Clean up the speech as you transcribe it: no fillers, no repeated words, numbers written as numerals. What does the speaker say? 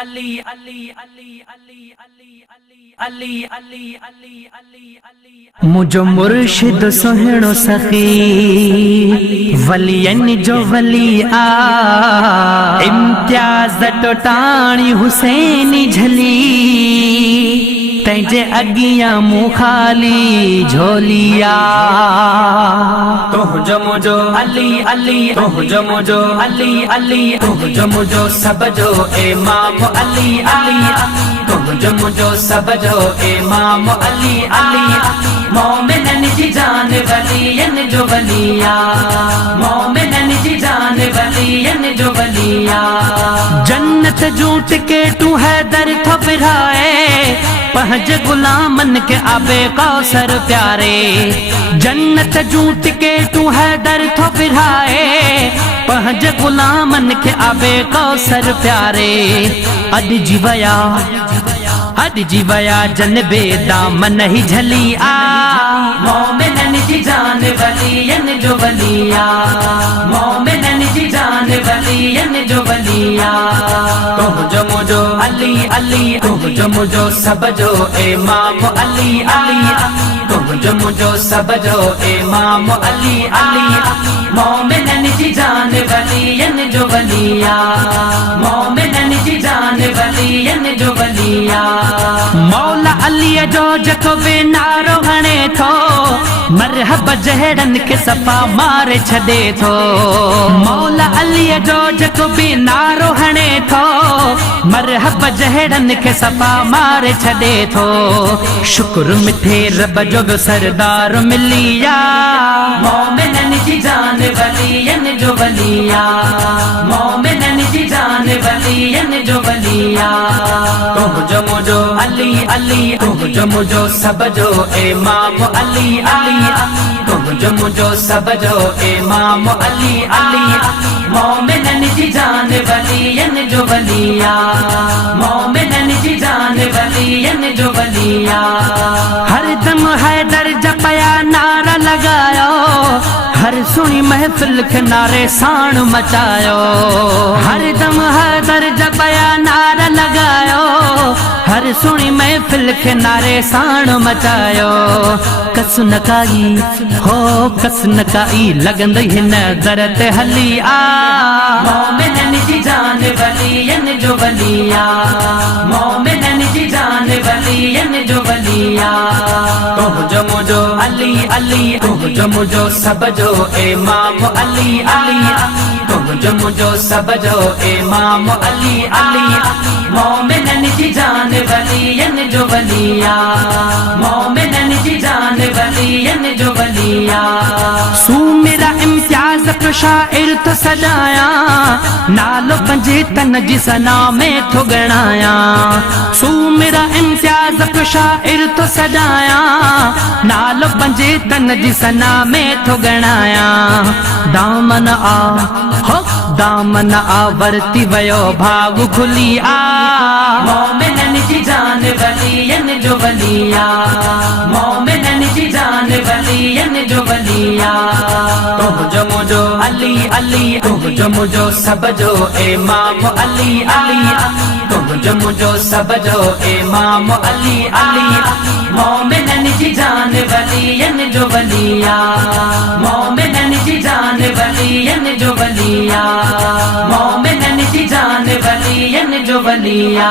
अली अली अली अली अली अली अली अली अली अली मुझो मुर्शिद सुहिणो सखी वलियन जो वली आ इम्तियाज टोटाणी हुसैन झली तैजे अगिया मुखाली झोलिया तुझो मुझो अली अली तुझो मुझो अली अली तुझो मुझो सब जो इमाम अली अली तुझो मुझो सब जो इमाम अली अली मोमिनन जी जान वलियन जो वलिया मोमिनन जी जान वलियन जो वलिया जन्नत जूट के तू है दर थपराए पहज गुलामन के आबे कौसर प्यारे जन्नत जूट के तू है दर थपराए पहज गुलामन के आबे कौसर प्यारे अद जीवया जनबे दामन ही झली आ मोमिनन जी जान वलियन जो वलिया मोमिनन जी जान वलियन जो वलिया तुझो मुझो अली अली तुझो मुझो सब जो इमाम अली अली तुझो मुझो सब जो इमाम अली अली मोमिनन जी जान वलियन जो वलिया मोमिनन जी जान वलियन जो वलिया मौला अली जो जको बेनारो हणे थो मरहब जहड़न के सफ़ा मारे छॾे थो मौला अली जो जको बेनारो हणे थो मरहब जहड़न के सफ़ा मारे छॾे थो शुक्र मिठे रब जो सरदार मिलिया मोमिनन जी जान वलियन जो वलिया मोमिनन जी जान वलियन जो वलिया तुझो मुझो अली अली तुझो मुझो सब जो इमाम अली अली तुझो मुझो सब जो इमाम अली अली मोमिनन जी जान वलियन जो वलिया मोमिनन जी जान वलियन जो वलिया हर दम हैदर जपया नारा लगायो हर सुनी महफिल के नारे साण मचायो हर दम हैदर जपया नारा लगायो हर सुनी महफिल के नारे साण मचायो कस न काई हो कस न काई लगंद हिन दरत हली आ मोमिनन जी जान वलियन जो वलिया मोमिनन जी जान वलियन जो वलिया तुझो मुझो अली अली तुझो मुझो सब जो इमाम अली अली तुझो मुझो सब जो इमाम अली अली मोमिनन जी जान वलियन जो वलिया मोमिनन जी जान वलियन जो वलिया सू मेरा इम्तियाज तो शाइर तो सजाया नालो पंजे तन जी सना में तो गणाया सू मेरा इम्तियाज तो शाइर तो सजाया नालो पंजे तन जी सना में तो गणाया दामन आ हो दामन आ वरती वयो भाग खुली आ मोमिनन जी जान वलियन जो वलिया मोमिनन जी जान वलियन जो वलिया तुझो मुझो अली अली तुझो मुझो सब जो इमाम अली अली तुझो मुझो सब जो इमाम अली अली मोमिनन जी जान वलियन जो वलिया मोमिनन जी जान वलियन जो वलिया मोमिनन जी जान वलियन जो वलिया।